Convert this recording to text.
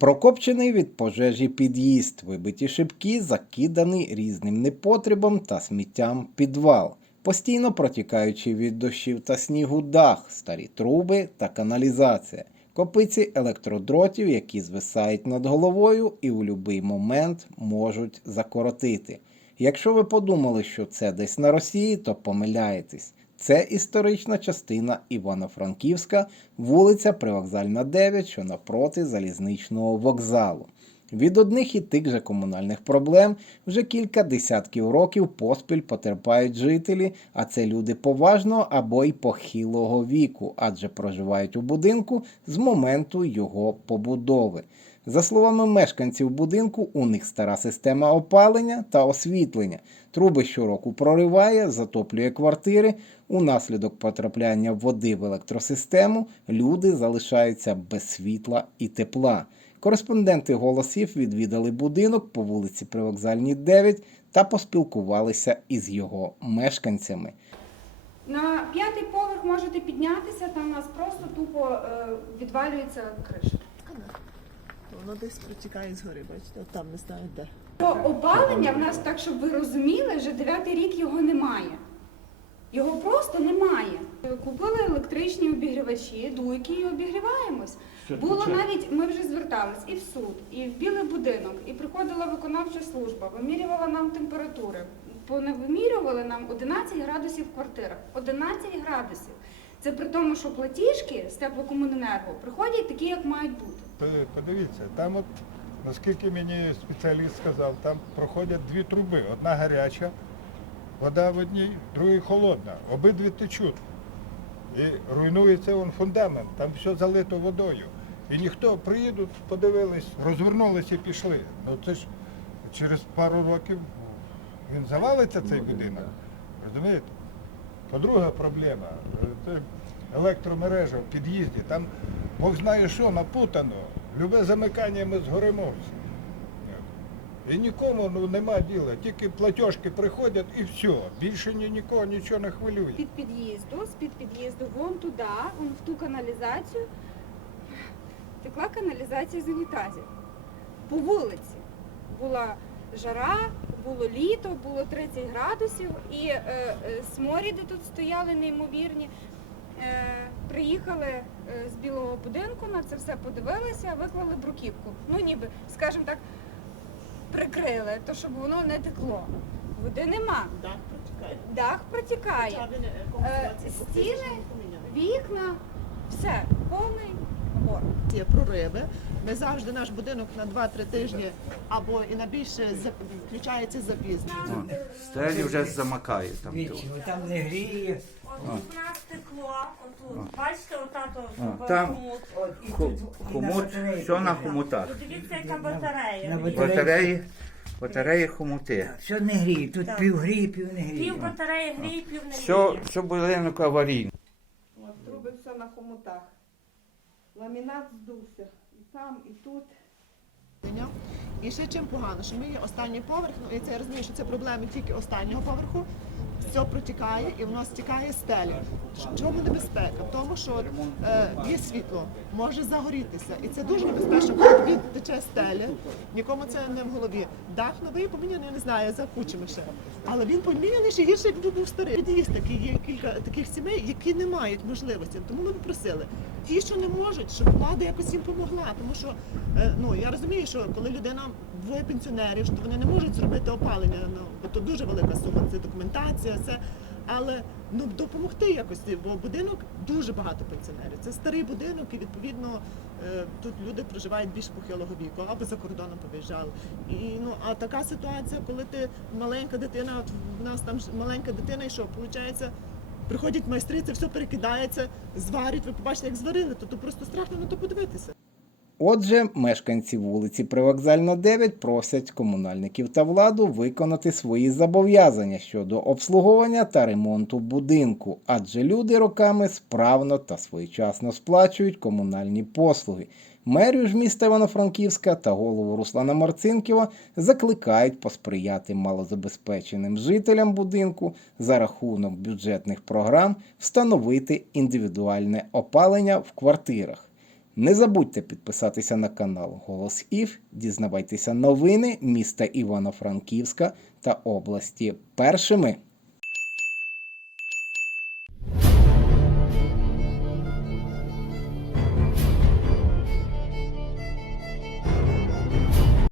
Прокопчений від пожежі під'їзд, вибиті шибки, закиданий різним непотребом та сміттям підвал, постійно протікаючи від дощів та снігу дах, старі труби та каналізація, копиці електродротів, які звисають над головою і у будь-який момент можуть закоротити. Якщо ви подумали, що це десь на Росії, то помиляєтесь. Це історична частина Івано-Франківська, вулиця Привокзальна 9, що напроти залізничного вокзалу. Від одних і тих же комунальних проблем вже кілька десятків років поспіль потерпають жителі, а це люди поважного або й похилого віку, адже проживають у будинку з моменту його побудови. За словами мешканців будинку, у них стара система опалення та освітлення. Труби щороку прориває, затоплює квартири. Унаслідок потрапляння води в електросистему люди залишаються без світла і тепла. Кореспонденти голосів відвідали будинок по вулиці Привокзальній 9 та поспілкувалися із його мешканцями. На п'ятий поверх можете піднятися, там у нас просто тупо е, відвалюється криша. Воно десь протікає згори, бачите, от там не знаю де. То опалення в нас, так щоб ви розуміли, вже дев'ятий рік його немає. Його просто немає. Купили електричні обігрівачі, дуйки і обігріваємось. Було навіть, ми вже звертались і в суд, і в білий будинок, і приходила виконавча служба, вимірювала нам температури. Вони вимірювали нам 11 градусів в квартирах. 11 градусів. Це при тому, що платіжки з теплокомуненерго приходять такі, як мають бути. Подивіться, там от, наскільки мені спеціаліст сказав, там проходять дві труби. Одна гаряча, вода в одній, друга холодна. Обидві течуть. І руйнується он фундамент, там все залито водою. І ніхто приїдуть, подивились, розвернулися і пішли. Ну це ж через пару років він завалиться цей будинок. Розумієте? По-друге, проблема е, це електромережа в під'їзді. Там Бог знає що напутано. Любе замикання ми згоримо всі. І нікому ну, нема діла, тільки платіжки приходять і все. Більше ні, нікого нічого не хвилює. Під під'їзду, з під під'їзду, вон туди, вон в ту каналізацію, текла каналізація з унітазів. По вулиці була жара, було літо, було 30 градусів, і е, е, сморіди тут стояли неймовірні. Е, приїхали е, з білого будинку, на це все подивилися, виклали бруківку. Ну ніби, скажімо так, прикрили, то щоб воно не текло. Води нема. Дах протікає. Дах протікає. Е, стіни? Вікна, все, повний набор. Є прориви. Ми завжди наш будинок на 2-3 тижні або і на більше за- включається запізнення. Стелі вже замакає там. Вічно, там не гріє. У нас текло, отут. Бачите, отато А, там. хомут. От, і Ху- тут, і на Хомут, батареї. що на хомутах? І дивіться, яка батарея. На батареї. Батареї, батареї хомути. Все не гріє, тут Так. пів гріє, пів не гріє. Пів батареї гріє, пів не Все, гріє. все будинок аварійний. От труби все на хомутах. Ламінат здувся. І там, і тут. І ще чим погано, що ми є останній поверх, ну і це розумію, що це проблеми тільки останнього поверху. Все протікає і воно стікає з стелі. Чому небезпека? Тому, що е, є світло, може загорітися. І це дуже небезпечно, коли тобі тече стеля, нікому це не в голові. Дах новий поміняний, я не знаю, за кучами ще. Але він поміняний ще гірше, як був старий. Під'їзд такий, є кілька таких сімей, які не мають можливості. Тому ми попросили. Ті, що не можуть, щоб влада якось їм допомогла. Тому що е, ну я розумію, що коли людина двоє пенсіонерів, що вони не можуть зробити опалення, ну бо то дуже велика сума, це документація, це. Але ну допомогти якось, бо будинок дуже багато пенсіонерів. Це старий будинок, і відповідно е, тут люди проживають більш похилого віку, або за кордоном повиїжджали. І ну а така ситуація, коли ти маленька дитина, от в нас там маленька дитина, і що виходить, приходять майстри, це все перекидається, зварять. Ви побачите, як зварили, то, то просто страшно на то подивитися. Отже, мешканці вулиці Привокзальна 9 просять комунальників та владу виконати свої зобов'язання щодо обслуговування та ремонту будинку, адже люди роками справно та своєчасно сплачують комунальні послуги. Мерію ж міста Івано-Франківська та голову Руслана Марцинківа закликають посприяти малозабезпеченим жителям будинку за рахунок бюджетних програм встановити індивідуальне опалення в квартирах. Не забудьте підписатися на канал Голос Ів, дізнавайтеся новини міста Івано-Франківська та області першими.